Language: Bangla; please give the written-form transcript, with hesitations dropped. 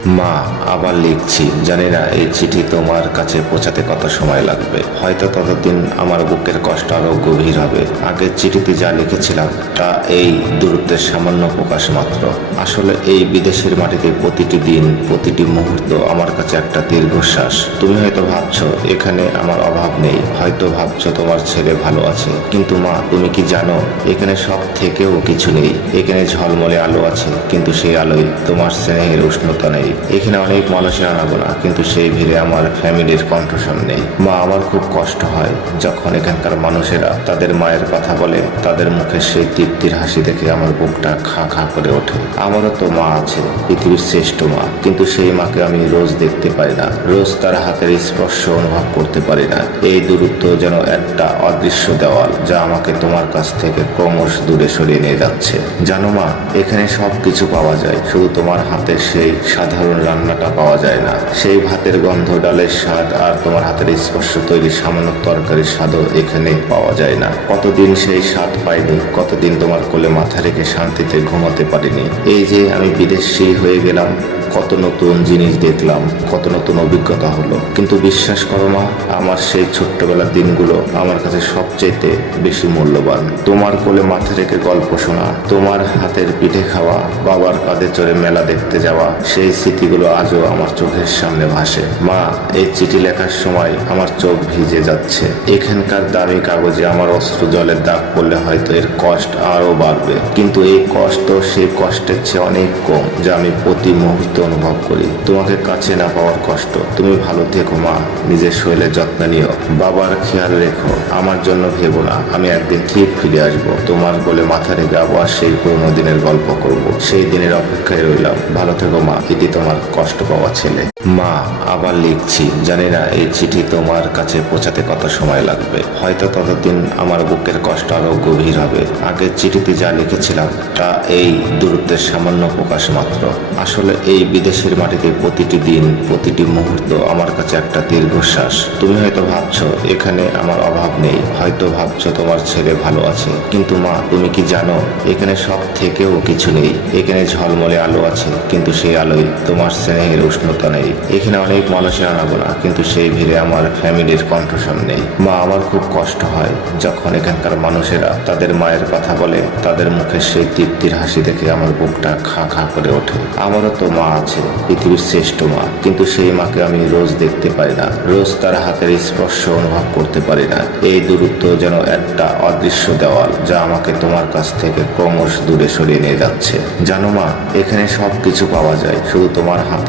মা, আবার লিখছি। জানি না এই চিঠি তোমার কাছে পৌঁছাতে কত সময় লাগবে। হয়তো ততদিন আমার বুকের কষ্ট আরো গভীর হবে। আগের চিঠিতে যা লিখেছিলাম তা এই দূরত্বের সামান্য প্রকাশ মাত্র। আসলে এই বিদেশের মাটিতে প্রতিটি দিন, প্রতিটি মুহূর্ত আমার কাছে একটা দীর্ঘশ্বাস। তুমি হয়তো ভাবছো এখানে আমার অভাব নেই, হয়তো ভাবছো তোমার ছেলে ভালো আছে, কিন্তু মা, তুমি কি জানো এখানে সব থেকেও কিছু নেই। এখানে ঝলমলে আলো আছে, কিন্তু সেই আলোয় তোমার স্নেহের উষ্ণতা নেই। এখানে অনেক মানুষের আনাগোনা, কিন্তু সেই ভিড়ে আমার ফ্যামিলির কণ্ঠস্বর নেই। মা, আমার খুব কষ্ট হয় যখন এখানকার মানুষেরা তাদের মায়ের কথা বলে। তাদের মুখে সেই তৃপ্তির হাসি দেখে আমার বুকটা খা খা করে ওঠে। আমারও তো মা আছে, পৃথিবীর শ্রেষ্ঠ মা, কিন্তু সেই মাকে আমি রোজ দেখতে পাই না, রোজ তার হাতের স্পর্শ অনুভব করতে পারি না। এই দূরত্ব যেন একটা অদৃশ্য দেওয়াল, যা আমাকে তোমার কাছ থেকে ক্রমশ দূরে সরিয়ে নিয়ে যাচ্ছে। জানো মা, এখানে সব কিছু পাওয়া যায়, শুধু তোমার হাতের সেই সাধারণ রান্নাটা পাওয়া যায় না। সেই ভাতের গন্ধ, ডালের স্বাদ আর তোমার হাতের স্পর্শ তৈরি সামান্য তরকারির স্বাদও এখানে পাওয়া যায় না। কতদিন সেই স্বাদ পাইনি, কতদিন তোমার কোলে মাথা রেখে শান্তিতে ঘুমাতে পারিনি। এই যে আমি বিদেশি হয়ে গেলাম, কত নতুন জিনিস দেখলাম, কত নতুন অভিজ্ঞতা হলো, কিন্তু বিশ্বাস করো মা, আমার সেই ছোট্টবেলার দিনগুলো আমার কাছে সবচেয়ে বেশি মূল্যবান। তোমার কোলে মাথা রেখে গল্প শোনা, তোমার হাতের পিঠে খাওয়া, বাবার কাঁধে চড়ে মেলা দেখতে যাওয়া, সেই স্মৃতিগুলো আজও আমার চোখের সামনে ভাসে। মা, এই চিঠি লেখার সময় আমার চোখ ভিজে যাচ্ছে। এখানকার দামি কাগজে আমার অশ্রু জলের দাগ পড়লে হয়তো এর কষ্ট আরো বাড়বে, কিন্তু এই কষ্ট সেই কষ্টের চেয়ে অনেক কম, যা আমি প্রতি মুহূর্তে অনুভব করি। তোমাকে কাছে না পাওয়ার কষ্ট। তুমি ভালো থেকো মা, নিজের শরীরের যত্ন নিও, বাবার খেয়াল রেখো। আমার জন্য ভেবো না, আমি একদিন ঠিক ফিরে আসবো। তোমার বলে মাথা রেখে আবার সেই পুরোনো দিনের গল্প করব। সেই দিনের অপেক্ষায় রইলাম। ভালো থেকো মা, এটি তোমার কষ্ট পাওয়া ছেলে। মা, আবার লিখছি। জানি না এই চিঠি তোমার কাছে পৌঁছাতে কত সময় লাগবে। হয়তো ততদিন আমার বুকের কষ্ট আরো গভীর হবে। আগের চিঠিতে যা লিখেছিলাম তা এই দূরত্বের সামান্য প্রকাশ মাত্র। আসলে এই বিদেশের মাটিতে প্রতিটি দিন, প্রতিটি মুহূর্ত আমার কাছে একটা দীর্ঘশ্বাস। তুমি হয়তো ভাবছো এখানে আমার অভাব নেই, হয়তো ভাবছো তোমার ছেলে ভালো আছে, কিন্তু মা, তুমি কি জানো এখানে সব থেকেও কিছু নেই। এখানে ঝলমলে আলো আছে, কিন্তু সেই আলোয় তোমার স্নেহের উষ্ণতা নেই। এখানে অনেক মানুষের আনাগোনা, কিন্তু সেই ভিড়ে আমার ফ্যামিলির কণ্ঠস্বর নেই। মা, আমার খুব কষ্ট হয় যখন এখানকার মানুষেরা তাদের মায়ের কথা বলে। তাদের মুখে সেই তৃপ্তির হাসি দেখে আমার বুকটা খা খা করে ওঠে। আমারও তো মা আছে, পৃথিবীর শ্রেষ্ঠ মা, কিন্তু সেই মাকে আমি রোজ দেখতে পাই না, রোজ তার হাতের স্পর্শ অনুভব করতে পারি না। এই দূরত্ব যেন একটা অদৃশ্য দেওয়াল, যা আমাকে তোমার কাছ থেকে ক্রমশ দূরে সরিয়ে নিয়ে যাচ্ছে। জানো মা, এখানে সব কিছু পাওয়া যায়, শুধু তোমার হাতে